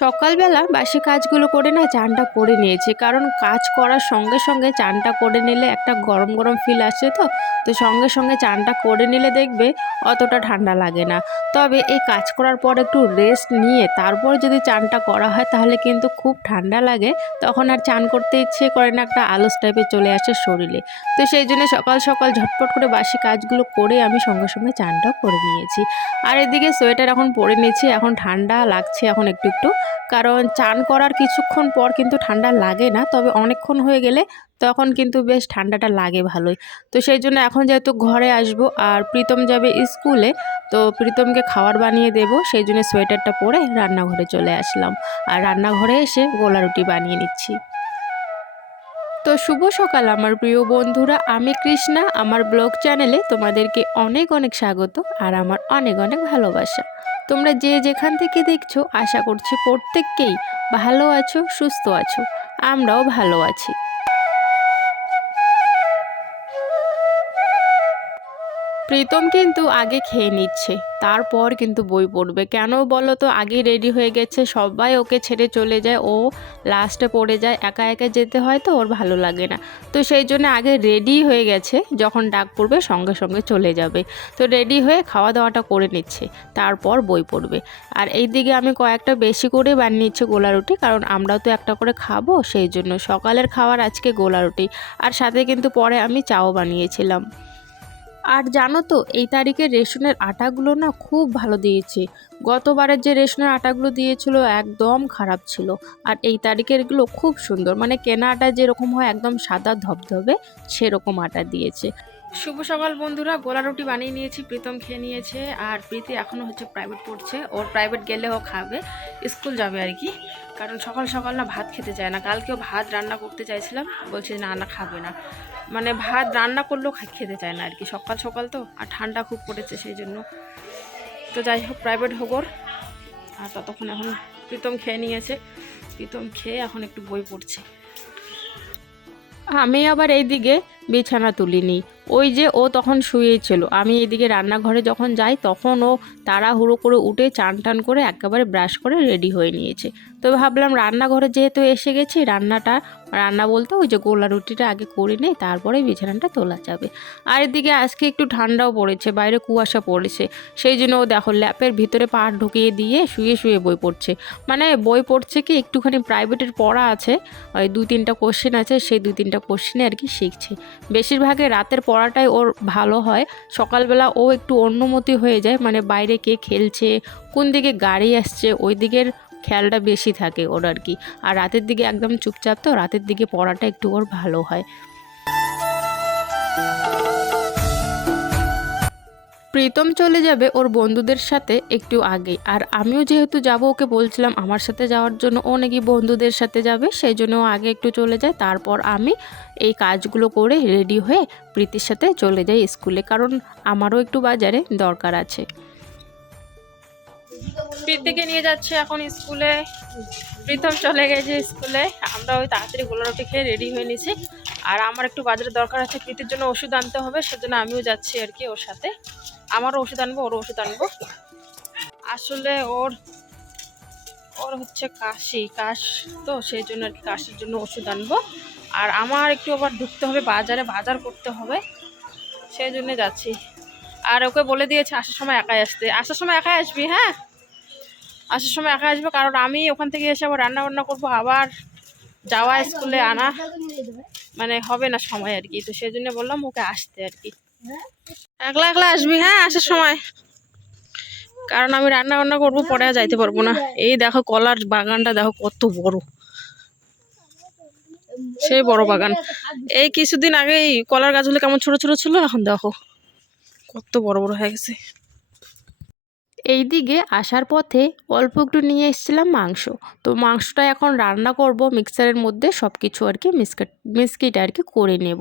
সকালবেলা বাসি কাজগুলো করে না চানটা করে নিয়েছি। কারণ কাজ করার সঙ্গে সঙ্গে চানটা করে নিলে একটা গরম গরম ফিল আসে তো। তো সঙ্গে সঙ্গে চানটা করে নিলে দেখবে অতটা ঠান্ডা লাগে না। তবে এই কাজ করার পর একটু রেস্ট নিয়ে তারপর যদি চানটা করা হয় তাহলে কিন্তু খুব ঠান্ডা লাগে। তখন আর চান করতে ইচ্ছে করে না একটা আলস টাইপে চলে আসে শরীরে। তো সেই জন্য সকাল সকাল ঝটপট করে বাসি কাজগুলো করে আমি সঙ্গে সঙ্গে চানটাও করে নিয়েছি। আর এদিকে সোয়েটার এখন পরে নিয়েছি, এখন ঠান্ডা লাগছে, এখন একটু একটু কারণ চান করার কিছুক্ষণ পর কিন্তু ঠান্ডা লাগে না, তবে অনেকক্ষণ হয়ে গেলে তখন কিন্তু বেশ ঠান্ডাটা লাগে ভালোই। তো সেই জন্য এখন যেহেতু ঘরে আসব আর প্রীতম যাবে স্কুলে, তো প্রীতমকে খাবার বানিয়ে দেবো, সেই জন্য সোয়েটারটা পরে রান্নাঘরে চলে আসলাম। আর রান্নাঘরে এসে গোলা রুটি বানিয়ে নিচ্ছি। তো শুভ সকাল আমার প্রিয় বন্ধুরা, আমি কৃষ্ণা, আমার ব্লগ চ্যানেলে তোমাদেরকে অনেক অনেক স্বাগত আর আমার অনেক অনেক ভালোবাসা। তোমরা যে যেখান থেকে দেখছ, আশা করছি প্রত্যেককেই ভালো আছো, সুস্থ আছো। আমরাও ভালো আছি। প্রীতম কিন্তু আগে খেয়ে নিচ্ছে, তারপর কিন্তু বই পড়বে। কেন বলো তো? আগে রেডি হয়ে গেছে, সবাই ওকে ছেড়ে চলে যায়। ও লাস্টে পড়ে যায়, একা একা যেতে হয় তো, ওর ভালো লাগে না। তো সেই জন্য আগে রেডি হয়ে গেছে, যখন ডাক পড়বে সঙ্গে সঙ্গে চলে যাবে। তো রেডি হয়ে খাওয়া দাওয়াটা করে নিচ্ছে, তারপর বই পড়বে। আর এই দিকে আমি কয়েকটা বেশি করে বানিয়ে নিচ্ছি গোলা রুটি, কারণ আমরাও তো একটা করে খাব, সেই জন্য সকালের খাওয়ার আজকে গোলা রুটি। আর সাথে কিন্তু পরে আমি চাও বানিয়েছিলাম। আর জানো তো, এই তারিখে রেশনের আটাগুলো না খুব ভালো দিয়েছে। গতবারের যে রেশনের আটাগুলো দিয়েছিল একদম খারাপ ছিল। আর এই তারিখের এগুলো খুব সুন্দর মানে কেনা আটা যেরকম হয় একদম সাদা ধবধবে সেরকম আটা দিয়েছে। শুভ সকাল বন্ধুরা, গোলা রুটি বানিয়ে নিয়েছি, প্রীতম খেয়ে নিয়েছে। আর প্রীতি এখনও হচ্ছে প্রাইভেট পড়ছে, ওর প্রাইভেট গেলে ও খাবে, স্কুল যাবে আর কি। কারণ সকাল সকাল না ভাত খেতে চায় না। কালকেও ভাত রান্না করতে চাইছিলাম, বলছে না না খাবে না। মানে ভাত রান্না করলেও খেতে চায় না আর কি সকাল সকাল তো, আর ঠান্ডা খুব পড়েছে সেই জন্য। তো যাই হোক প্রাইভেট হোক ওর আর ততক্ষণ এখন প্রীতম খেয়ে নিয়েছে। প্রীতম খেয়ে এখন একটু বই পড়ছে। আমি আবার এইদিকে বিছানা তুলিনি। ওই যে ও তখন শুয়েই ছিল আমি এদিকে রান্নাঘরে যখন যাই, তখন ও তাড়াহুড়ো করে উঠে চান টান করে একেবারে ব্রাশ করে রেডি হয়ে নিয়েছে। তো ভাবলাম রান্নাঘরে যেহেতু এসে গেছি, রান্নাটা, রান্না বলতে ওই যে গোলা রুটিটা আগে করে নেই, তারপরে বিছানাটা তোলা যাবে। আর এদিকে আজকে একটু ঠান্ডাও পড়েছে, বাইরে কুয়াশা পড়েছে। সেই জন্য ও দেখো ল্যাপের ভিতরে পা ঢুকিয়ে দিয়ে শুয়ে শুয়ে বই পড়ছে। মানে বই পড়ছে কি, একটুখানি প্রাইভেটের পড়া আছে, ওই দু তিনটা কোশ্চেন আছে, সেই দু তিনটা কোশ্চেনে আর কি শিখছে। বেশিরভাগে রাতের পড়াটাই ওর ভালো হয়। সকালবেলা ও একটু অন্যমতি হয়ে যায় মানে বাইরে কে খেলছে, কোন দিকে গাড়ি আসছে, ওই দিকের খেয়ালটা বেশি থাকে ওর আর কি। আর রাতের দিকে একদম চুপচাপ, তো রাতের দিকে পড়াটা একটু ওর ভালো হয়। প্রীতম চলে যাবে ওর বন্ধুদের সাথে একটু আগে আর আমিও যেহেতু যাব, ওকে বলছিলাম আমার সাথে যাওয়ার জন্য ও নাকি বন্ধুদের সাথে যাবে, সেই জন্য ও আগে একটু চলে যায়, তারপর আমি এই কাজগুলো করে রেডি হয়ে প্রীতির সাথে চলে যাই স্কুলে, কারণ আমারও একটু বাজারে দরকার আছে। প্রীতিকে নিয়ে যাচ্ছে এখন স্কুলে। প্রীতম চলে গেছে স্কুলে। আমরা ওই তাড়াতাড়ি গোলা রুটি খেয়ে রেডি হয়ে নিছি। আর আমার একটু বাজারে দরকার আছে, প্রীতির জন্য ওষুধ আনতে হবে, সেজন্য আমিও যাচ্ছি আর কি ওর সাথে। আমারও ওষুধ আনব, ওর ওষুধ আনব। আসলে ওর ওর হচ্ছে কাশি, কাশ তো সেই জন্য আর কি কাশির জন্য ওষুধ আনব। আর আমার একটু আবার ঢুকতে হবে, বাজারে বাজার করতে হবে, সেই জন্য যাচ্ছি। আর ওকে বলে দিয়েছে, আসার সময় একাই আসতে। আসার সময় একাই আসবি হ্যাঁ? আসার সময় একা আসব, কারণ আমি ওখান থেকে এসে আবার রান্না বান্না করব, আবার যাওয়া স্কুলে আনা। মানে হবে না সময় আর কি, তো সেই জন্য বললাম ওকে আসতে আর কি। একলা একলা আসবি? হ্যাঁ আসার সময়। কারণ আমি রান্না বান্না করব, পরে আর যাইতে পারব না। এই দেখো কলার বাগানটা, দেখো কত বড়। সেই বড় বাগান। এই কিছুদিন আগে এই কলার গাছগুলো কেমন ছোট ছোট ছিল, এখন দেখো কত বড় বড় হয়ে গেছে। এই দিকে আসার পথে অল্প একটু নিয়ে এসেছিলাম মাংস। তো মাংসটা এখন রান্না করব, মিক্সারের মধ্যে সব কিছু আর কি মিসকেট, মিসকিট আর কি করে নেব।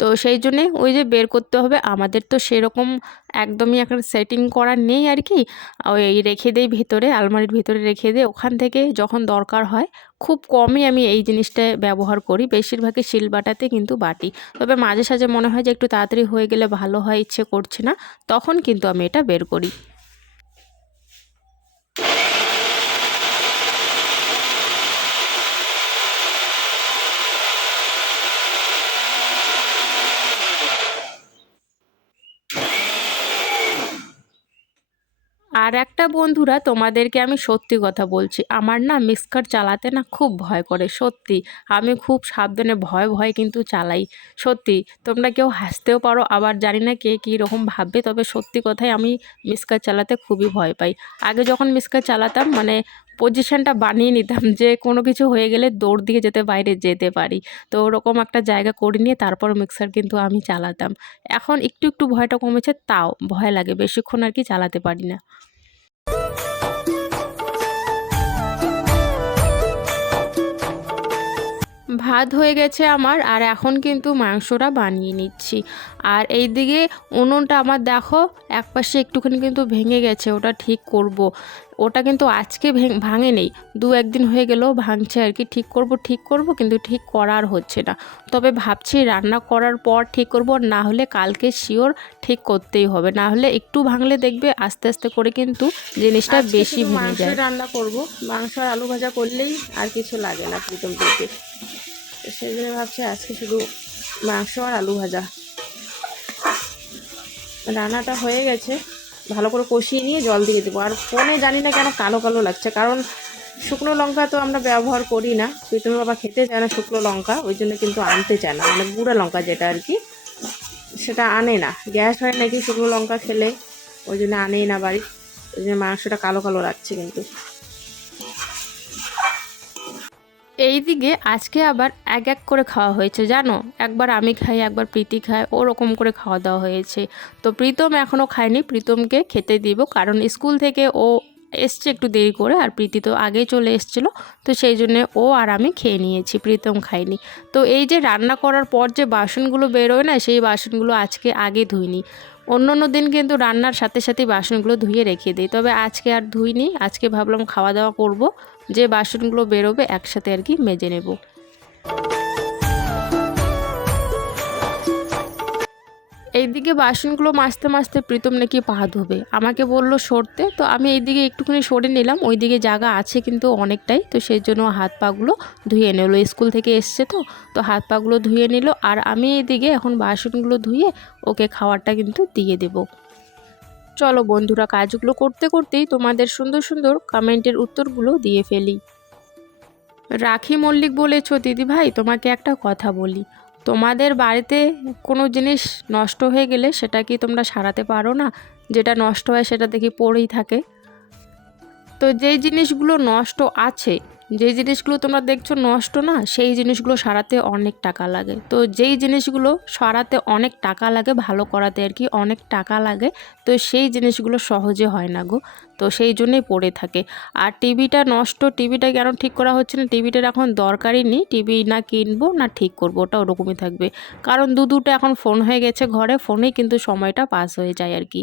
তো সেই জন্যে ওই যে বের করতে হবে, আমাদের তো সেরকম একদমই এখন সেটিং করা নেই আর কি। ওই রেখে দেই ভেতরে, আলমারির ভিতরে রেখে দিই। ওখান থেকে যখন দরকার হয়, খুব কমই আমি এই জিনিসটা ব্যবহার করি। বেশিরভাগই শিল বাটাতে কিন্তু বাটি। তবে মাঝে সাঝে মনে হয় যে একটু তাড়াতাড়ি হয়ে গেলে ভালো হয়, ইচ্ছে করছে না। তখন কিন্তু আমি এটা বের করি। আর একটা বন্ধুরা তোমাদেরকে আমি সত্যি কথা বলছি, আমার না মিক্সার চালাতে না খুব ভয় করে, সত্যি। আমি খুব সাবধানে ভয় ভয় কিন্তু চালাই, সত্যি। তোমরা কেউ হাসতেও পারো, আবার জানি না কে কী রকম ভাববে, তবে সত্যি কথাই আমি মিক্সার চালাতে খুবই ভয় পাই। আগে যখন মিক্সার চালাতাম মানে পজিশনটা বানিয়ে নিতাম যে কোনো কিছু হয়ে গেলে দৌড় দিয়ে যেতে বাইরে যেতে পারি। তো ওরকম একটা জায়গা করে নিয়ে তারপর মিক্সার কিন্তু আমি চালাতাম। এখন একটু একটু ভয়টা কমেছে, তাও ভয় লাগে, বেশিক্ষণ আর কি চালাতে পারি না। ভাত হয়ে গেছে আমার, আর এখন কিন্তু মাংসটা বানিয়ে নিচ্ছি আর এই দিকে উনুনটা আমার দেখো, একপাশে একটুখানি কিন্তু ভেঙে গেছে, ওটা ঠিক করব। ওটা কিন্তু আজকে ভেঙ- ভাঙে নেই দু একদিন হয়ে গেলেও ভাঙছে আর কি। ঠিক করব ঠিক করব কিন্তু ঠিক করার হচ্ছে না। তবে ভাবছি রান্না করার পর ঠিক করব না হলে কালকে শিওর ঠিক করতেই হবে। না হলে একটু ভাঙলে দেখবে আস্তে আস্তে করে কিন্তু জিনিসটা বেশি ভেঙে মাংস যায়। রান্না করব। মাংস আর আলু ভাজা করলেই আর কিছু লাগে না প্রীতম পেতে তো সেই জন্য ভাবছি আজকে শুধু মাংস আর আলু ভাজা। রান্নাটা হয়ে গেছে। ভালো করে কষিয়ে নিয়ে জল দিয়ে দেবো। আর ফোনে জানি না কেন কালো কালো লাগছে, কারণ শুকনো লঙ্কা তো আমরা ব্যবহার করি না। প্রীতম বাবা খেতে চায় না শুকনো লঙ্কা, ওই জন্য কিন্তু আনতে চায় না মানে গুঁড়া লঙ্কা যেটা আর কি, সেটা আনে না। গ্যাস হয় নাকি শুকনো লঙ্কা খেলে, ওই জন্য আনেই না বাড়ি ওই জন্য মাংসটা কালো কালো লাগছে কিন্তু। এই দিকে আজকে আবার এক এক করে খাওয়া হয়েছে, জানো? একবার আমি খাই, একবার প্রীতি খায়, ওরকম করে খাওয়া দাওয়া হয়েছে। তো প্রীতম এখনও খায়নি, প্রীতমকে খেতে দিব, কারণ স্কুল থেকে ও এসছে একটু দেরি করে আর প্রীতি তো আগেই চলে এসেছিল, তো সেই জন্যে ও আর আমি খেয়ে নিয়েছি, প্রীতম খাইনি তো এই যে রান্না করার পর যে বাসনগুলো বেরোয় না, সেই বাসনগুলো আজকে আগে ধুইনি। অন্য অন্য দিন কিন্তু রান্নার সাথে সাথে বাসনগুলো ধুয়ে রেখে দিই, তবে আজকে আর ধুইনি, আজকে ভাবলাম খাওয়া দাওয়া করব। যে বাসনগুলো বেরোবে একসাথে আর কি মেজে নেব। এইদিকে বাসনগুলো মাজতে মাজতে প্রীতম নাকি পা ধোবে। আমাকে বলল সরতে, তো আমি এইদিকে একটুখানি সরে নিলাম। ওইদিকে জায়গা আছে কিন্তু অনেকটাই, তো সেই জন্য হাত পাগুলো ধুয়ে নিলো। স্কুল থেকে এসছে তো তো হাত পাগুলো ধুয়ে নিল। আর আমি এইদিকে এখন বাসনগুলো ধুয়ে ওকে খাওয়ারটা কিন্তু দিয়ে দেবো। চলো বন্ধুরা কাজগুলো করতে করতেই তোমাদের সুন্দর সুন্দর কমেন্টের উত্তরগুলো দিয়ে ফেলি। রাখি মল্লিক বলেছ দিদি ভাই তোমাকে একটা কথা বলি। তোমাদের বাড়িতে কোনো জিনিস নষ্ট হয়ে গেলে সেটা কি তোমরা সারাতে পারো না? যেটা নষ্ট হয় সেটা দেখি পড়েই থাকে। তো যেই জিনিসগুলো নষ্ট আছে যে জিনিসগুলো তোমরা দেখছ নষ্ট না, সেই জিনিসগুলো সারাতে অনেক টাকা লাগে। তো যেই জিনিসগুলো সারাতে অনেক টাকা লাগে, ভালো করাতে আর কি অনেক টাকা লাগে, তো সেই জিনিসগুলো সহজে হয় না গো। তো সেই জন্যই পড়ে থাকে। আর টিভিটা নষ্ট, টিভিটা কেন ঠিক করা হচ্ছে না? টিভিটার এখন দরকারই নেই, টিভি না কিনবো না ঠিক করব ওটা ওরকমই থাকবে। কারণ দু দুটো এখন ফোন হয়ে গেছে ঘরে, ফোনেই কিন্তু সময়টা পাস হয়ে যায় আর কি।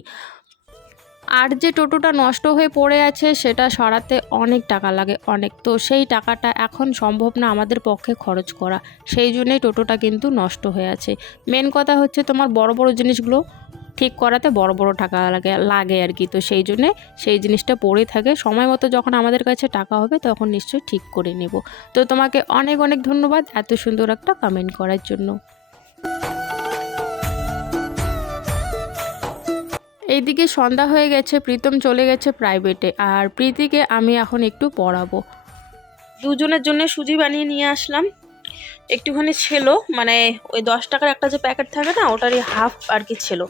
আর যে টোটোটা নষ্ট হয়ে পড়ে আছে, সেটা সরাতে অনেক টাকা লাগে, অনেক। তো সেই টাকাটা এখন সম্ভব না আমাদের পক্ষে খরচ করা। সেই জন্যই টোটোটা কিন্তু নষ্ট হয়ে আছে। মেন কথা হচ্ছে তোমার বড় বড় জিনিসগুলো ঠিক করাতে বড় বড় টাকা লাগে লাগে আর কি। তো সেই জন্যে সেই জিনিসটা পড়ে থাকে। সময় মতো যখন আমাদের কাছে টাকা হবে, তখন নিশ্চয়ই ঠিক করে নেব। তো তোমাকে অনেক অনেক ধন্যবাদ এত সুন্দর একটা কমেন্ট করার জন্য। এইদিকে সন্ধ্যা হয়ে গেছে, প্রীতম চলে গেছে প্রাইভেটে আর প্রীতিকে আমি এখন একটু পড়াবো। দুজনের জন্য সুজি বানিয়ে নিয়ে আসলাম। একটুখানি ছিল মানে ওই দশ টাকার একটা যে প্যাকেট থাকে না, ওটারই হাফ আর কি ছিল।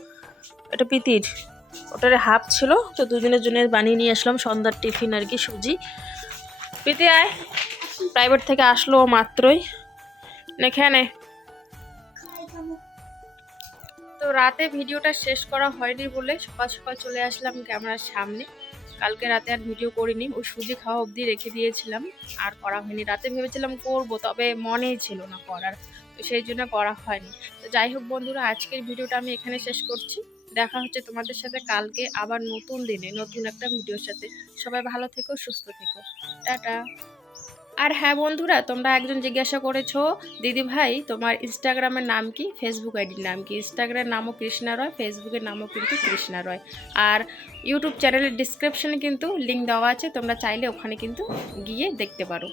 এটা প্রীতির। ওটারই হাফ ছিল, তো দুজনের জন্য বানিয়ে নিয়ে আসলাম সন্ধ্যার টিফিন আর কি সুজি। প্রীতি আয়। প্রাইভেট থেকে আসলো মাত্রই। নে তো রাতে ভিডিওটা শেষ করা হয়নি বলে সকাল সকাল চলে আসলাম ক্যামেরার সামনে। কালকে রাতে আর ভিডিও করিনি, ওই সুজি খাওয়া অবধি রেখে দিয়েছিলাম। আর করা হয়নি। রাতে ভেবেছিলাম করব, তবে মনেই ছিল না করার। তো সেই জন্য করা হয়নি। তো যাই হোক বন্ধুরা, আজকের ভিডিওটা আমি এখানে শেষ করছি। দেখা হচ্ছে তোমাদের সাথে কালকে আবার নতুন দিনে, নতুন একটা ভিডিওর সাথে। সবাই ভালো থেকো, সুস্থ থেকো। টাটা। আর হ্যাঁ বন্ধুরা, তোমরা একজন জিজ্ঞাসা করেছ, দিদি ভাই, তোমার ইনস্টাগ্রামের নাম কি? ফেসবুক আইডির নাম কি? ইনস্টাগ্রামের নামও কৃষ্ণা রয় ফেসবুকের নামও কিন্তু কৃষ্ণা রয়। আর ইউটিউব চ্যানেলের ডিসক্রিপশানে কিন্তু লিঙ্ক দেওয়া আছে, তোমরা চাইলে ওখানে কিন্তু গিয়ে দেখতে পারো।